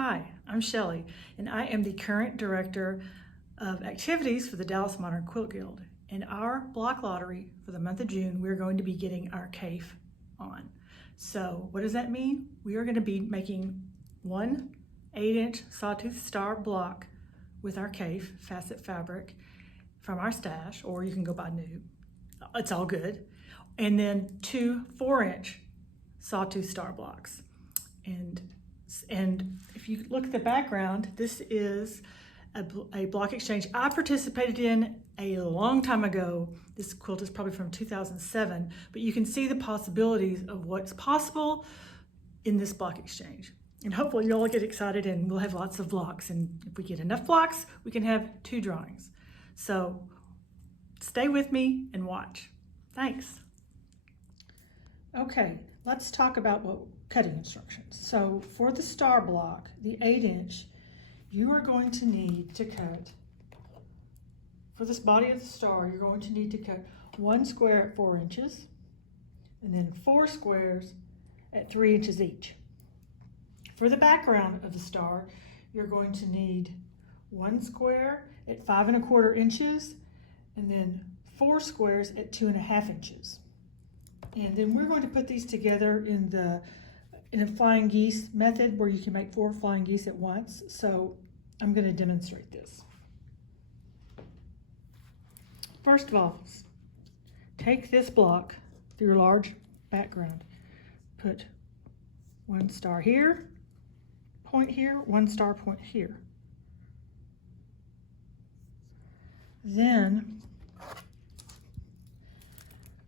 Hi, I'm Shelley, and I am the current director of activities for the Dallas Modern Quilt Guild. In our block lottery for the month of June, we're going to be getting our CAIF on. So what does that mean? We are going to be making one 8-inch Sawtooth Star block with our CAIF facet fabric from our stash, or you can go buy new. It's all good. And then two 4-inch Sawtooth Star blocks. And if you look at the background, this is a block exchange I participated in a long time ago. This quilt is probably from 2007, but you can see the possibilities of what's possible in this block exchange. And hopefully you'll all get excited and we'll have lots of blocks. And if we get enough blocks, we can have 2 drawings. So stay with me and watch. Thanks. Okay, let's talk about what cutting instructions. So for the star block, the 8-inch, you are going to need to cut, for this body of the star, you're going to need to cut 1 square at 4 inches, and then 4 squares at 3 inches each. For the background of the star, you're going to need 1 square at 5 1/4 inches, and then 4 squares at 2 1/2 inches. And then we're going to put these together in a flying geese method where you can make 4 flying geese at once. So I'm going to demonstrate this. First of all, take this block through your large background. Put 1 star here, point here, 1 star point here. Then,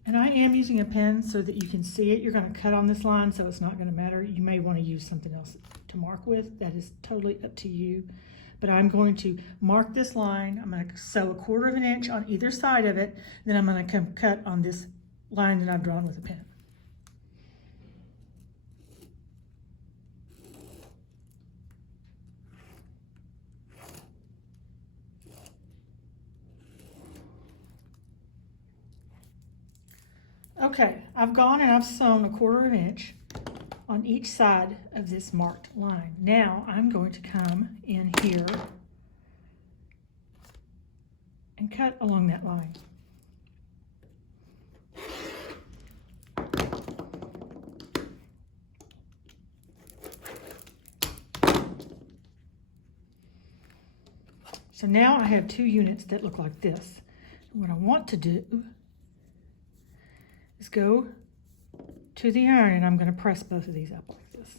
and I am using a pen so that you can see it. You're going to cut on this line, so it's not going to matter. You may want to use something else to mark with. That is totally up to you. But I'm going to mark this line. I'm going to sew 1/4 inch on either side of it. Then I'm going to come cut on this line that I've drawn with a pen. Okay, I've gone and I've sewn 1/4 inch on each side of this marked line. Now I'm going to come in here and cut along that line. So now I have 2 units that look like this. What I want to do is go to the iron, and I'm going to press both of these up like this.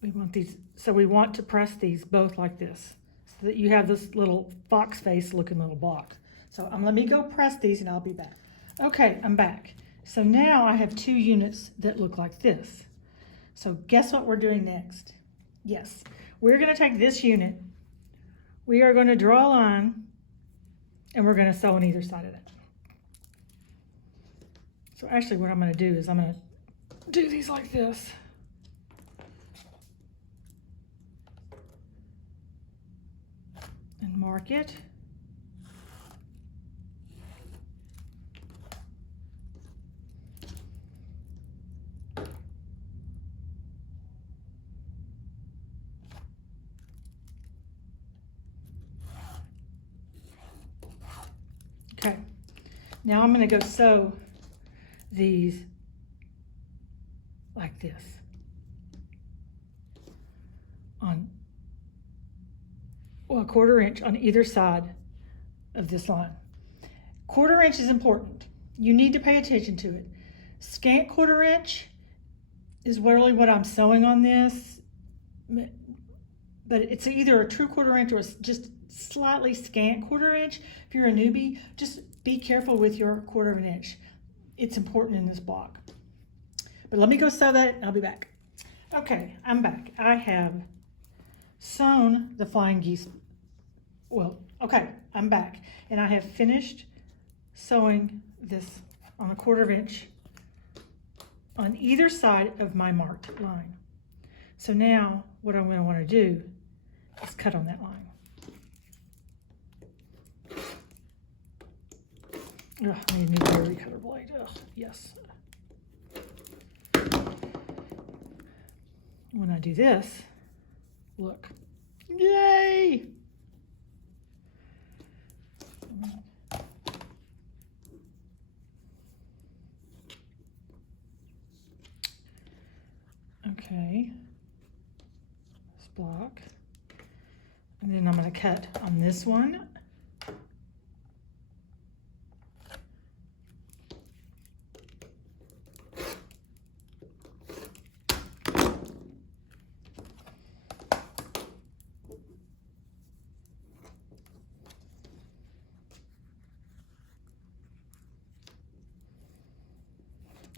We want to press these both like this so that you have this little fox face looking little block. So let me go press these and I'll be back. Okay, I'm back. So now I have 2 units that look like this. So guess what we're doing next? Yes, we're going to take this unit, we are going to draw a line, and we're going to sew on either side of it. So actually what I'm going to do is I'm going to do these like this. And mark it. Okay, now I'm going to go sew these like this on 1/4 inch on either side of this line. 1/4 inch is important. You need to pay attention to it. Scant 1/4 inch is really what I'm sewing on this, but it's either a true 1/4 inch or just slightly scant 1/4 inch. If you're a newbie, just be careful with your 1/4 inch. It's important in this block. But let me go sew that and I'll be back. Okay, I'm back. I have sewn the flying geese. Well, okay, I'm back. And I have finished sewing this on 1/4 inch on either side of my marked line. So now what I'm going to want to do is cut on that line. Ugh, I need a new berry cutter blade. Ugh, yes. when I do this, look, yay! Okay, this block, and then I'm going to cut on this one.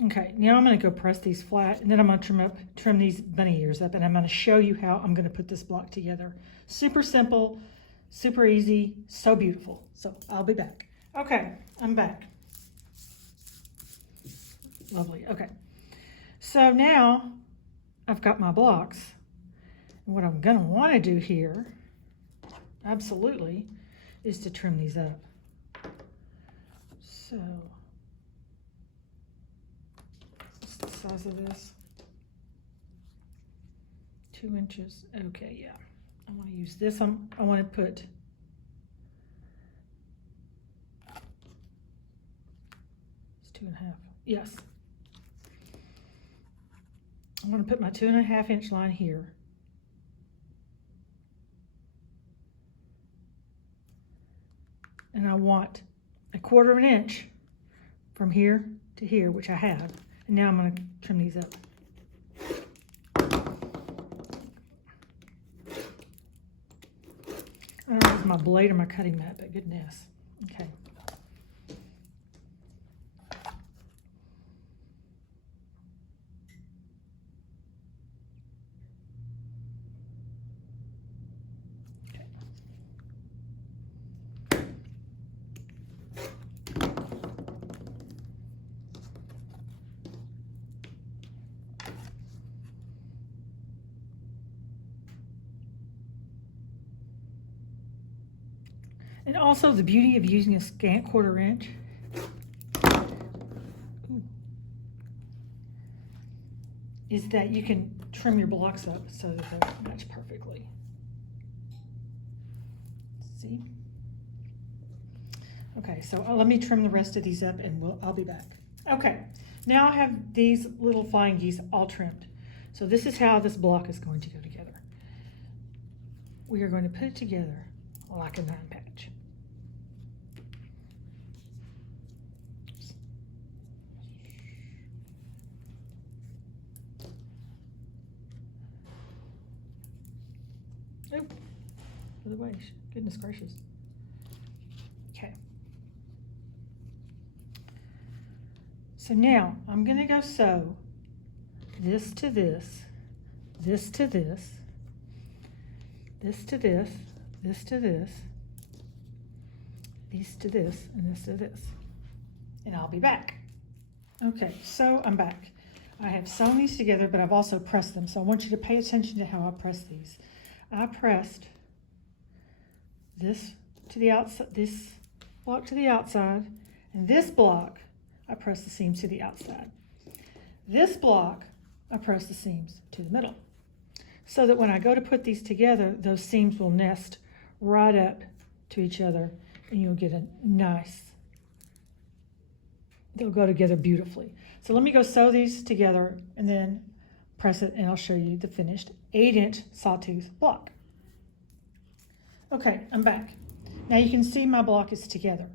Okay, now I'm going to go press these flat, and then I'm going to trim these bunny ears up, and I'm going to show you how I'm going to put this block together. Super simple, super easy, so beautiful. So I'll be back. Okay, I'm back. Lovely. Okay, so now I've got my blocks. And what I'm going to want to do here, absolutely, is to trim these up. So size of this, 2 inches. Okay, yeah, I want to use this. I want to put it's 2.5. Yes, I want to put my 2.5 inch line here, and I want 1/4 inch from here to here, which I have. And now I'm going to trim these up. I don't know if it's my blade or my cutting mat, but goodness. Okay. And also the beauty of using a scant 1/4 inch is that you can trim your blocks up so that they match perfectly. See? Okay, so let me trim the rest of these up and I'll be back. Okay, now I have these little flying geese all trimmed. So this is how this block is going to go together. We are going to put it together like a 9-patch. Oh, other way, goodness gracious. Okay. So now I'm going to go sew this to this, this to this, this to this, this to this, these to this, and this to this. And I'll be back. Okay, so I'm back. I have sewn these together, but I've also pressed them. So I want you to pay attention to how I press these. I pressed this to the outside, this block to the outside, and this block, I pressed the seams to the outside. This block, I pressed the seams to the middle. So that when I go to put these together, those seams will nest right up to each other, and you'll get a nice, they'll go together beautifully. So let me go sew these together and then press it, and I'll show you the finished 8-inch sawtooth block. Okay, I'm back. Now you can see my block is together.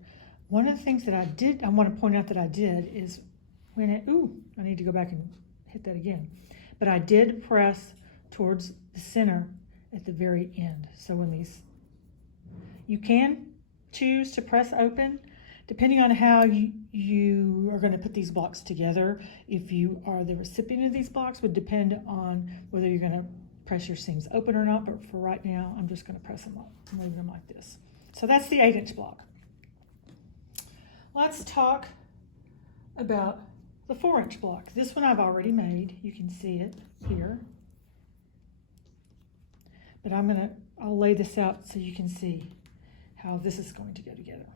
One of the things that I want to point out that I did is when I need to go back and hit that again. But I did press towards the center at the very end. So when you can choose to press open, depending on how you are going to put these blocks together. If you are the recipient of these blocks, would depend on whether you're going to press your seams open or not, but for right now, I'm just going to press them up and leave them like this. So that's the 8-inch block. Let's talk about the 4-inch block. This one I've already made. You can see it here. But I'll lay this out so you can see how this is going to go together.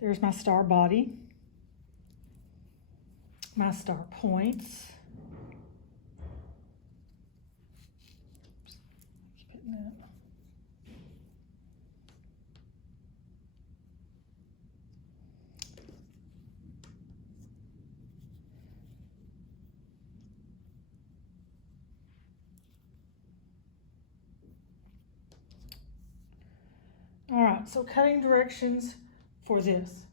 There's my star body, my star points, All right, so cutting directions for this.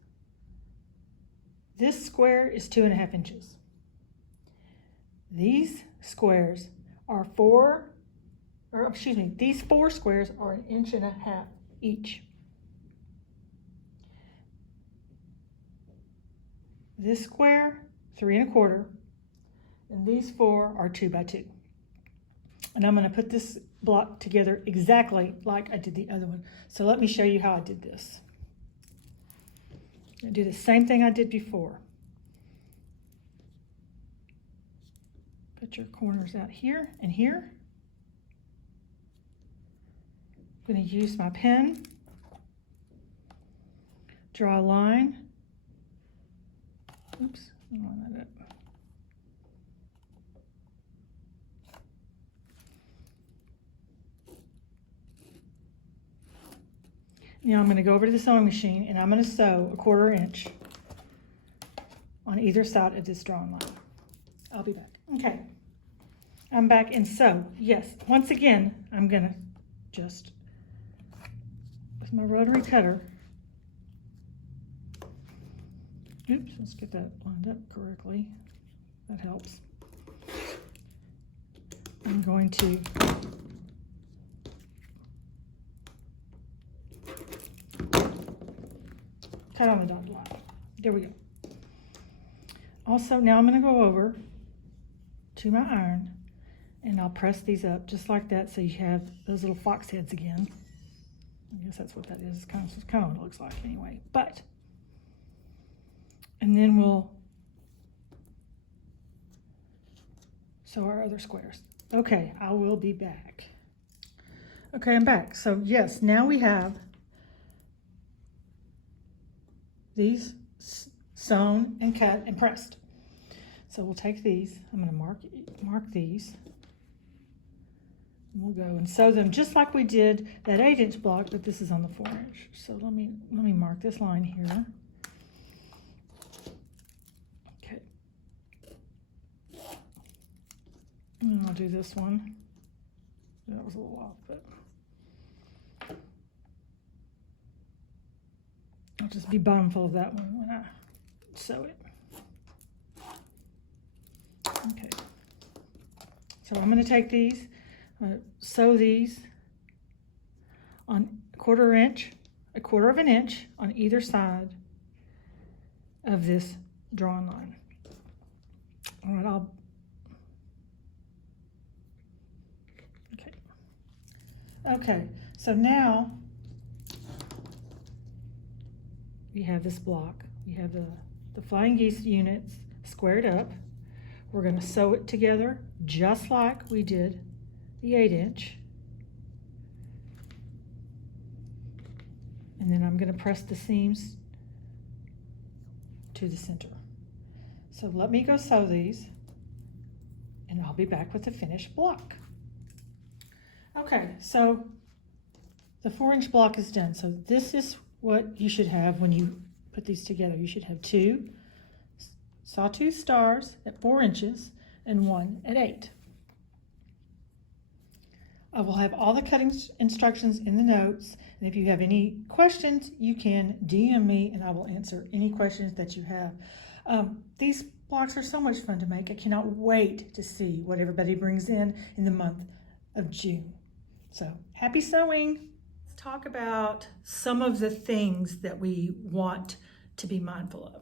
This square is 2.5 inches. These squares are these 4 squares are 1.5 inches each. This square, 3.25, and these 4 are 2 by 2. And I'm going to put this block together exactly like I did the other one. So let me show you how I did this. I do the same thing I did before. Put your corners out here and here. I'm going to use my pen, draw a line. Oops, I don't want that up. Now I'm going to go over to the sewing machine and I'm going to sew 1/4 inch on either side of this drawing line. I'll be back. Okay, I'm back, and so, yes, once again, I'm going to just, with my rotary cutter, oops, let's get that lined up correctly. That helps. I'm going to cut on the dotted line. There we go. Also, now I'm going to go over to my iron and I'll press these up just like that so you have those little fox heads again. I guess that's what that is. It's kind of what it looks like anyway. And then we'll sew our other squares. Okay, I will be back. Okay, I'm back. So yes, now we have these sewn and cut and pressed. So we'll take these, I'm going to mark these, and we'll go and sew them just like we did that 8-inch block, but this is on the 4-inch. So let me mark this line here. Okay. And I'll do this one. That was a little off, but I'll just be bottomful of that one when I sew it. Okay, so I'm going to take these, sew these on 1/4 inch, 1/4 of an inch on either side of this drawing line. All right, okay, so now we have this block. We have the flying geese units squared up. We're going to sew it together just like we did the 8-inch. And then I'm going to press the seams to the center. So let me go sew these and I'll be back with the finished block. Okay, so the 4-inch block is done. So this is what you should have when you put these together. You should have 2 Sawtooth Stars at 4 inches and 1 at 8. I will have all the cutting instructions in the notes, and if you have any questions, you can DM me and I will answer any questions that you have. These blocks are so much fun to make. I cannot wait to see what everybody brings in the month of June. So happy sewing! Let's talk about some of the things that we want to be mindful of.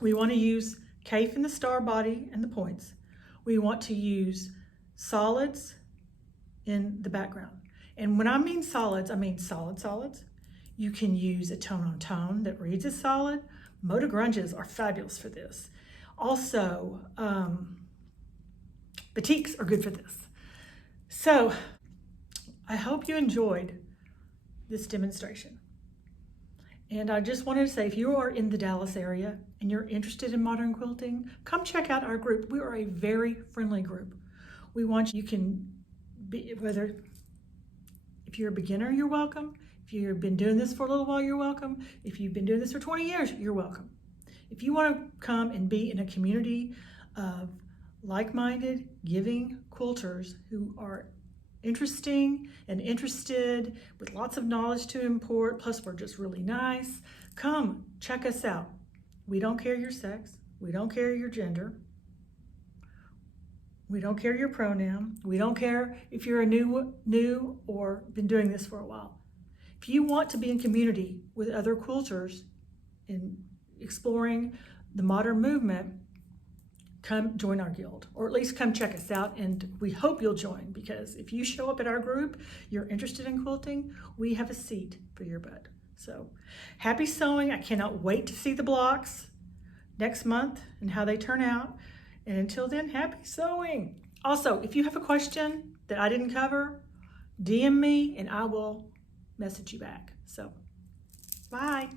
We want to use cafe in the star body and the points. We want to use solids in the background. And when I mean solids, I mean solids. You can use a tone-on-tone that reads as solid. Moda grunges are fabulous for this. Also, batiks are good for this. So I hope you enjoyed this demonstration. And I just wanted to say, if you are in the Dallas area and you're interested in modern quilting, come check out our group. We are a very friendly group. We want you can be, whether if you're a beginner, you're welcome. If you've been doing this for a little while, you're welcome. If you've been doing this for 20 years, you're welcome. If you want to come and be in a community of like-minded, giving quilters who are interesting and interested with lots of knowledge to impart. Plus, we're just really nice. Come check us out. We don't care your sex. We don't care your gender. We don't care your pronoun. We don't care if you're a new or been doing this for a while. If you want to be in community with other quilters in exploring the modern movement, come join our guild, or at least come check us out, and we hope you'll join, because if you show up at our group, you're interested in quilting, we have a seat for your butt. So happy sewing. I cannot wait to see the blocks next month and how they turn out. And until then, happy sewing. Also, if you have a question that I didn't cover, DM me and I will message you back. So, bye.